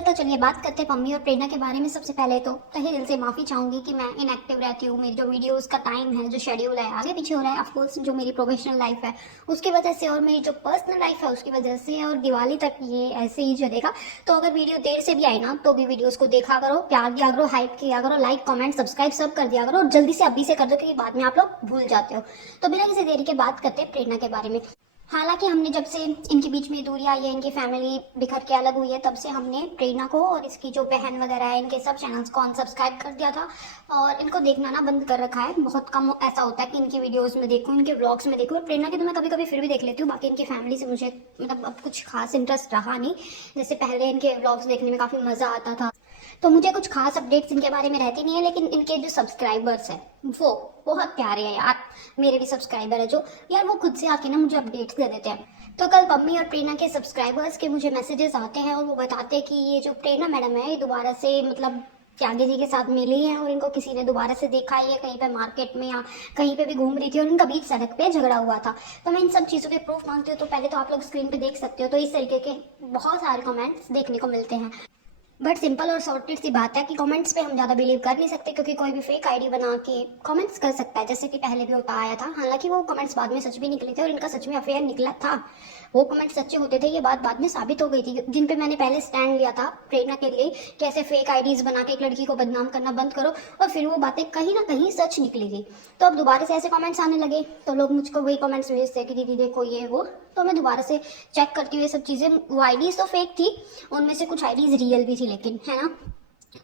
तो चलिए बात करते हैं पम्मी और प्रेरणा के बारे में। सबसे पहले तो तहे दिल से माफ़ी चाहूंगी कि मैं इनएक्टिव रहती हूँ। मेरी जो वीडियोस का टाइम है, जो शेड्यूल है, आगे पीछे हो रहा है। ऑफकोर्स जो मेरी प्रोफेशनल लाइफ है उसकी वजह से और मेरी जो पर्सनल लाइफ है उसकी वजह से, और दिवाली तक ये ऐसे ही चलेगा। तो अगर वीडियो देर से भी आई ना तो भी वीडियोज़ को देखा करो, प्यार दिया करो, हाइप किया करो, लाइक कॉमेंट सब्सक्राइब सब कर दिया करो, और जल्दी से अभी से कर दो क्योंकि बाद में आप लोग भूल जाते हो। तो बिना किसी देरी के बात करते हैं प्रेरणा के बारे में। हालांकि हमने जब से इनके बीच में दूरी आई है, इनकी फैमिली बिखर के अलग हुई है, तब से हमने प्रेरणा को और इसकी जो बहन वगैरह है इनके सब चैनल्स को अनसब्सक्राइब कर दिया था और इनको देखना ना बंद कर रखा है। बहुत कम ऐसा होता है कि इनकी वीडियोस में देखूं, इनके व्लॉग्स में देखूं। प्रेरणा की तो मैं कभी कभी फिर भी देख लेती हूँ, बाकी इनकी फैमिली से मुझे मतलब अब कुछ खास इंटरेस्ट रहा नहीं। जैसे पहले इनके व्लॉग्स देखने में काफ़ी मज़ा आता था, तो मुझे कुछ खास अपडेट्स इनके बारे में रहती नहीं है। लेकिन इनके जो सब्सक्राइबर्स हैं वो बहुत प्यारे हैं यार। मेरे भी सब्सक्राइबर है जो यार, वो खुद से आके ना मुझे अपडेट्स दे देते हैं। तो कल पम्मी और प्रेरणा के सब्सक्राइबर्स के मुझे मैसेजेस आते हैं और वो बताते हैं कि ये जो प्रेरणा मैडम है ये दोबारा से मतलब त्यागी जी के साथ मिली हैं और इनको किसी ने दोबारा से देखा है, ये कहीं पे मार्केट में या कहीं पे भी घूम रही थी और इनका बीच सड़क पे झगड़ा हुआ था। तो मैं इन सब चीज़ों के प्रूफ मांगती हूँ। तो पहले तो आप लोग स्क्रीन पे देख सकते हो, तो इस तरीके के बहुत सारे कमेंट्स देखने को मिलते हैं। बट सिंपल और सॉर्टेड सी बात है कि कमेंट्स पे हम ज़्यादा बिलीव कर नहीं सकते, क्योंकि कोई भी फेक आईडी बना के कमेंट्स कर सकता है, जैसे कि पहले भी होता आया था। हालांकि वो कमेंट्स बाद में सच भी निकले थे और इनका सच में अफेयर निकला था। वो कमेंट्स सच्चे होते थे, ये बात बाद में साबित हो गई थी। जिन पे मैंने पहले स्टैंड लिया था प्रेरणा के लिए, कैसे फेक आईडीज बना के एक लड़की को बदनाम करना बंद करो, और फिर वो बातें कहीं ना कहीं सच निकली थी। तो अब दोबारा से ऐसे कमेंट्स आने लगे तो लोग मुझको वही कमेंट्स भेजते हैं कि दीदी देखो ये वो। तो मैं दोबारा से चेक करती हूँ ये सब चीज़ें। वो आईडीज तो फेक थी, उनमें से कुछ आईडीज रियल भी थी, लेकिन है ना।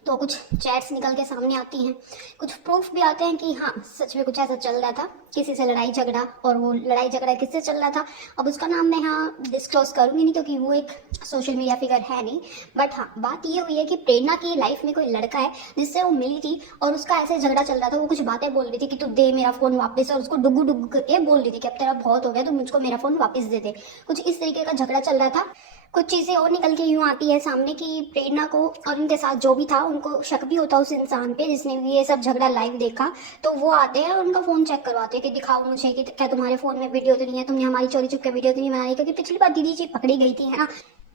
तो कुछ चैट्स निकल के सामने आती हैं, कुछ प्रूफ भी आते हैं कि हाँ सच में कुछ ऐसा चल रहा था, किसी से लड़ाई झगड़ा। और वो लड़ाई झगड़ा किससे चल रहा था अब उसका नाम मैं यहाँ डिस्क्लोज करूँगी नहीं, क्योंकि वो एक सोशल मीडिया फिगर है नहीं। बट हाँ बात ये हुई है कि प्रेरणा की लाइफ में कोई लड़का है जिससे वो मिली थी और उसका ऐसे झगड़ा चल रहा था। वो कुछ बातें बोल रही थी कि तू दे मेरा फ़ोन वापस, और उसको डुगू डुगू करके बोल रही थी कि अब तेरा बहुत हो गया तो मुझको मेरा फ़ोन वापस दे दे। कुछ इस तरीके का झगड़ा चल रहा था। कुछ चीज़ें और निकल के यूँ आती है सामने कि प्रेरणा को और उनके साथ जो भी था उनको शक भी होता उस इंसान पे जिसने भी ये सब झगड़ा लाइव देखा। तो वो आते हैं और उनका फ़ोन चेक करवाते हैं कि दिखाओ मुझे कि क्या तुम्हारे फ़ोन में वीडियो तो नहीं है, तुमने हमारी चोरी चुप के वीडियो तो नहीं बनाई, क्योंकि पिछली बार दीदी जी पकड़ी गई थी, है ना।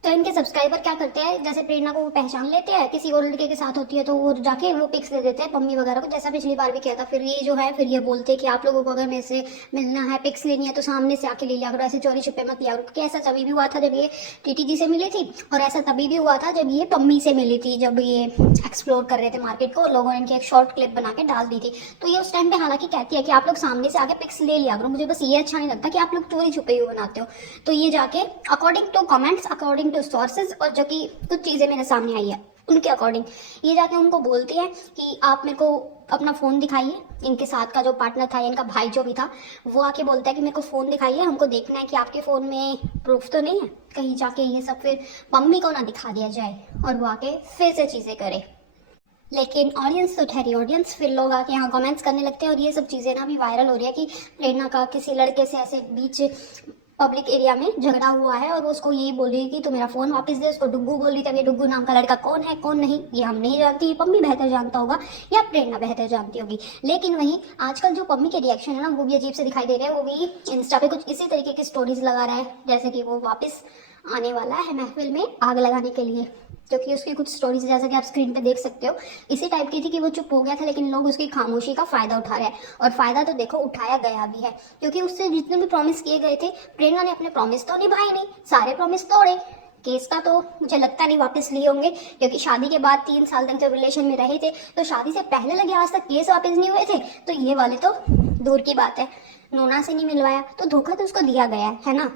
तो इनके सब्सक्राइबर क्या करते हैं, जैसे प्रेरणा को वो पहचान लेते हैं, किसी और लड़के के साथ होती है तो वो जाके वो पिक्स दे देते हैं पम्मी वगैरह को, जैसा पिछली बार भी किया था। फिर ये जो है फिर ये बोलते हैं कि आप लोगों को अगर मेरे से मिलना है, पिक्स लेनी है तो सामने से आके ले लिया करो, ऐसे चोरी छुपे मत लिया करो। क्योंकि ऐसा तभी भी हुआ था जब ये टीटी जी से मिली थी, और ऐसा तभी भी हुआ था जब ये पम्मी से मिली थी, जब ये एक्सप्लोर कर रहे थे मार्केट को, लोगों ने इनकी एक शॉर्ट क्लिप बना के डाल दी थी। तो ये उस टाइम पे हालांकि कहती है कि आप लोग सामने से आके पिक्स ले लिया करो, मुझे बस ये अच्छा नहीं लगता कि आप लोग चोरी छुपे हुए बनाते हो। तो ये जाके according to comments, according to sources, और जो कि कुछ चीज़ें मेरे सामने आई है उनके अकॉर्डिंग, ये जाके उनको बोलती है कि आप मेरे को अपना फ़ोन दिखाइए। इनके साथ का जो पार्टनर था, इनका भाई जो भी था, वो आके बोलता है कि मेरे को फ़ोन दिखाइए, हमको देखना है कि आपके फ़ोन में प्रूफ तो नहीं है, कहीं जाके ये सब फिर मम्मी को ना दिखा दिया जाए और वो आके फिर से चीज़ें करे। लेकिन ऑडियंस तो ठहरी ऑडियंस, फिर लोग आके यहाँ कमेंट्स करने लगते हैं और ये सब चीज़ें ना भी वायरल हो रही है कि प्रेरणा का किसी लड़के से ऐसे बीच पब्लिक एरिया में झगड़ा हुआ है और वो उसको यही बोल रही है कि तू मेरा फ़ोन वापस दे। उसको डुग्गू बोल रही थी। अब ये डुग्गू नाम का लड़का कौन है कौन नहीं ये हम नहीं जानती, पम्मी बेहतर जानता होगा या प्रेरणा बेहतर जानती होगी। लेकिन वहीं आजकल जो पम्मी के रिएक्शन है ना वो भी अजीब से दिखाई दे रहे हैं। वो भी इंस्टा पे कुछ इसी तरीके की स्टोरीज लगा रहा है जैसे कि वो वापस आने वाला है महफिल में आग लगाने के लिए, क्योंकि उसकी कुछ स्टोरीज जैसा कि आप स्क्रीन पे देख सकते हो इसी टाइप की थी कि वो चुप हो गया था, लेकिन लोग उसकी खामोशी का फायदा उठा रहे हैं। और फायदा तो देखो उठाया गया भी है, क्योंकि उससे जितने भी प्रॉमिस किए गए थे प्रेरणा ने अपने प्रॉमिस तो निभाए नहीं, सारे प्रॉमिस तोड़े। केस का तो मुझे लगता नहीं वापस लिए होंगे, क्योंकि शादी के बाद 3 साल तक जब रिलेशन में रहे थे तो शादी से पहले लगे आज तक केस वापस नहीं हुए थे। तो ये वाले तो दूर की बात है, नोना से नहीं मिलवाया तो धोखा तो उसको दिया गया है ना।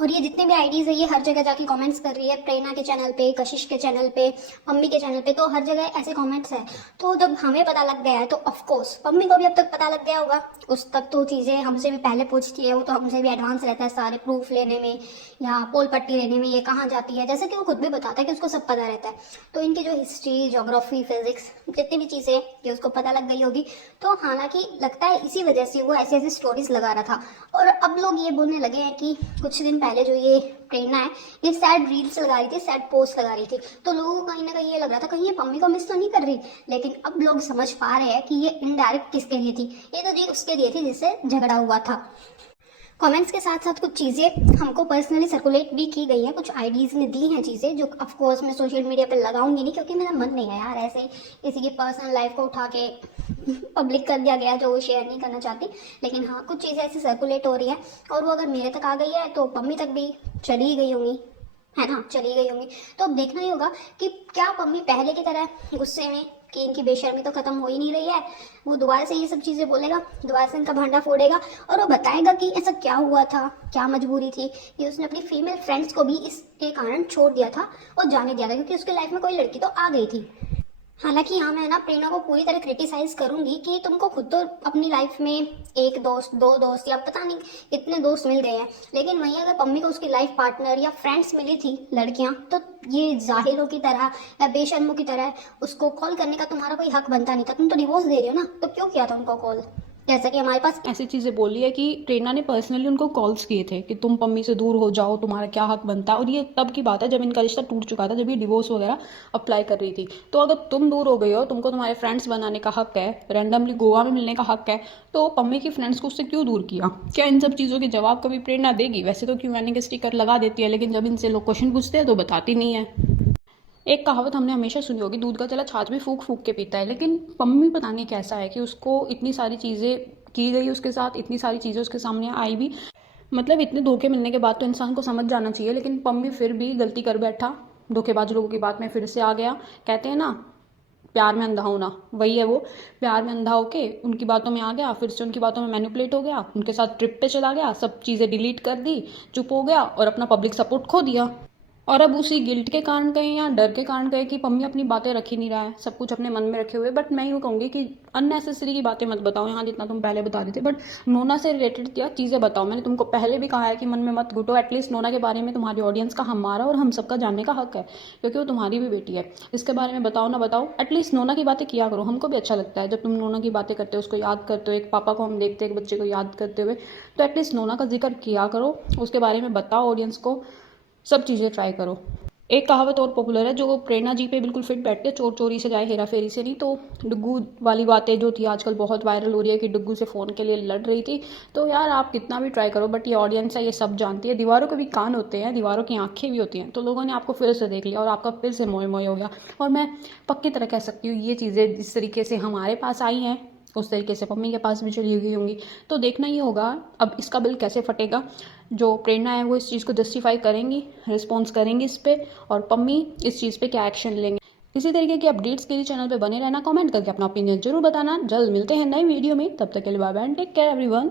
और ये जितने भी आईडीज है ये हर जगह जाके कमेंट्स कर रही है, प्रेरणा के चैनल पे, कशिश के चैनल पे, मम्मी के चैनल पे, तो हर जगह ऐसे कमेंट्स है। तो जब हमें पता लग गया है तो ऑफकोर्स मम्मी को भी अब तक पता लग गया होगा। उस तक तो चीज़ें हमसे भी पहले पूछती है, वो तो हमसे भी एडवांस रहता है सारे प्रूफ लेने में या पोल पट्टी लेने में, ये कहाँ जाती है, जैसे कि वो खुद भी बताता है कि उसको सब पता रहता है। तो इनकी जो हिस्ट्री, जोग्राफी, फिजिक्स, जितनी भी चीज़ें ये उसको पता लग गई होगी। तो हालांकि लगता है इसी वजह से वो ऐसी ऐसी स्टोरीज लगा रहा था। और अब लोग ये बोलने लगे हैं कि कुछ दिन पहले जो ये प्रेरणा है ये सैड रील्स लगा रही थी, सैड पोस्ट लगा रही थी, तो लोगों को कहीं ना कहीं ये लग रहा था कहीं ये पम्मी को मिस तो नहीं कर रही। लेकिन अब लोग समझ पा रहे हैं कि ये इनडायरेक्ट किसके लिए थी, ये तो जी उसके लिए थी जिससे झगड़ा हुआ था। कमेंट्स के साथ साथ कुछ चीज़ें हमको पर्सनली सर्कुलेट भी की गई हैं, कुछ आईडीज़ ने दी हैं चीज़ें जो ऑफ कोर्स मैं सोशल मीडिया पे लगाऊंगी नहीं, क्योंकि मेरा मन नहीं है यार ऐसे किसी की पर्सनल लाइफ को उठा के पब्लिक कर दिया गया जो वो शेयर नहीं करना चाहती। लेकिन हाँ, कुछ चीज़ें ऐसी सर्कुलेट हो रही है और वो अगर मेरे तक आ गई है तो पम्मी तक भी चली ही गई होंगी, है ना, चली गई होंगी। तो अब देखना ही होगा कि क्या पम्मी पहले की तरह गुस्से में कि इनकी बेशर्मी तो खत्म हो ही नहीं रही है, वो दोबारा से ये सब चीज़ें बोलेगा, दोबारा से इनका भांडा फोड़ेगा और वो बताएगा कि ऐसा क्या हुआ था, क्या मजबूरी थी कि उसने अपनी फीमेल फ्रेंड्स को भी इसके कारण छोड़ दिया था और जाने दिया था, क्योंकि उसकी लाइफ में कोई लड़की तो आ गई थी। हालांकि यहाँ मैं ना प्रेरणा को पूरी तरह क्रिटिसाइज करूंगी कि तुमको खुद तो अपनी लाइफ में एक दोस्त, दो दोस्त या पता नहीं कितने दोस्त मिल गए हैं, लेकिन वहीं अगर पम्मी को उसकी लाइफ पार्टनर या फ्रेंड्स मिली थी लड़कियां, तो ये जाहिलों की तरह या बेशर्मों की तरह उसको कॉल करने का तुम्हारा कोई हक बनता नहीं था। तुम तो डिवोर्स दे रहे हो ना, तो क्यों किया था उनको कॉल? जैसा कि हमारे पास ऐसी चीज़ें बोली है कि प्रेरणा ने पर्सनली उनको कॉल्स किए थे कि तुम पम्मी से दूर हो जाओ, तुम्हारा क्या हक बनता है। और ये तब की बात है जब इनका रिश्ता टूट चुका था, जब ये डिवोर्स वगैरह अप्लाई कर रही थी। तो अगर तुम दूर हो गई हो, तुमको तुम्हारे फ्रेंड्स बनाने का हक है, रैंडमली गोवा में मिलने का हक है, तो पम्मी की फ्रेंड्स को उससे क्यों दूर किया? क्या इन सब चीज़ों के जवाब कभी प्रेरणा देगी? वैसे तो क्यों के स्टिकर लगा देती है, लेकिन जब इनसे लोग क्वेश्चन पूछते हैं तो बताती नहीं है। एक कहावत हमने हमेशा सुनी होगी, दूध का चला छाछ भी फूक फूक के पीता है। लेकिन पम्मी पता नहीं कैसा है कि उसको इतनी सारी चीज़ें की गई उसके साथ, इतनी सारी चीज़ें उसके सामने आई भी, मतलब इतने धोखे मिलने के बाद तो इंसान को समझ जाना चाहिए, लेकिन पम्मी फिर भी गलती कर बैठा, धोखेबाज लोगों की बात में फिर से आ गया। कहते हैं ना, प्यार में अंधा होना, वही है वो। प्यार में अंधा होके उनकी बातों में आ गया, फिर से उनकी बातों में मैनिपुलेट हो गया, उनके साथ ट्रिप पे चला गया, सब चीज़ें डिलीट कर दी, चुप हो गया और अपना पब्लिक सपोर्ट खो दिया। और अब उसी गिल्ट के कारण कहें या डर के कारण कहें कि पम्मी अपनी बातें रख ही नहीं रहा है, सब कुछ अपने मन में रखे हुए। बट मैं यूँ कहूँगी कि अननेसेसरी की बातें मत बताओ यहाँ, जितना तुम पहले बता रहे थे। बट नोना से रिलेटेड क्या चीज़ें बताओ। मैंने तुमको पहले भी कहा है कि मन में मत घुटो। एटलीस्ट नोना के बारे में तुम्हारी ऑडियंस का, हमारा और हम सबका जानने का हक है, क्योंकि वो तुम्हारी भी बेटी है। इसके बारे में बताओ ना बताओ, एटलीस्ट नोना की बातें किया करो। हमको भी अच्छा लगता है जब तुम नोना की बातें करते हो, उसको याद करते हो। एक पापा को हम देखते हैं एक बच्चे को याद करते हुए, तो एटलीस्ट नोना का जिक्र किया करो, उसके बारे में बताओ ऑडियंस को, सब चीज़ें ट्राई करो। एक कहावत और पॉपुलर है जो प्रेरणा जी पे बिल्कुल फिट बैठती है, चोर चोरी से जाए हेरा फेरी से नहीं। तो डुग्गू वाली बातें जो थी आजकल बहुत वायरल हो रही है कि डुग्गू से फ़ोन के लिए लड़ रही थी। तो यार आप कितना भी ट्राई करो, बट ये ऑडियंस है, ये सब जानती है। दीवारों के भी कान होते हैं, दीवारों की आंखें भी होती हैं। तो लोगों ने आपको फिर से देख लिया और आपका फिर से मोए मोए हो गया। और मैं पक्की तरह कह सकती हूँ ये चीज़ें जिस तरीके से हमारे पास आई हैं उस तरीके से मम्मी के पास भी चली गई होंगी। तो देखना ही होगा अब इसका बिल कैसे फटेगा। जो प्रेरणा है वो इस चीज़ को जस्टिफाई करेंगी, रिस्पॉन्स करेंगी इस पर, और पम्मी इस चीज़ पे क्या एक्शन लेंगे। इसी तरीके की अपडेट्स के लिए चैनल पे बने रहना, कमेंट करके अपना ओपिनियन जरूर बताना। जल्द मिलते हैं नई वीडियो में, तब तक के लिए bye bye and take care everyone.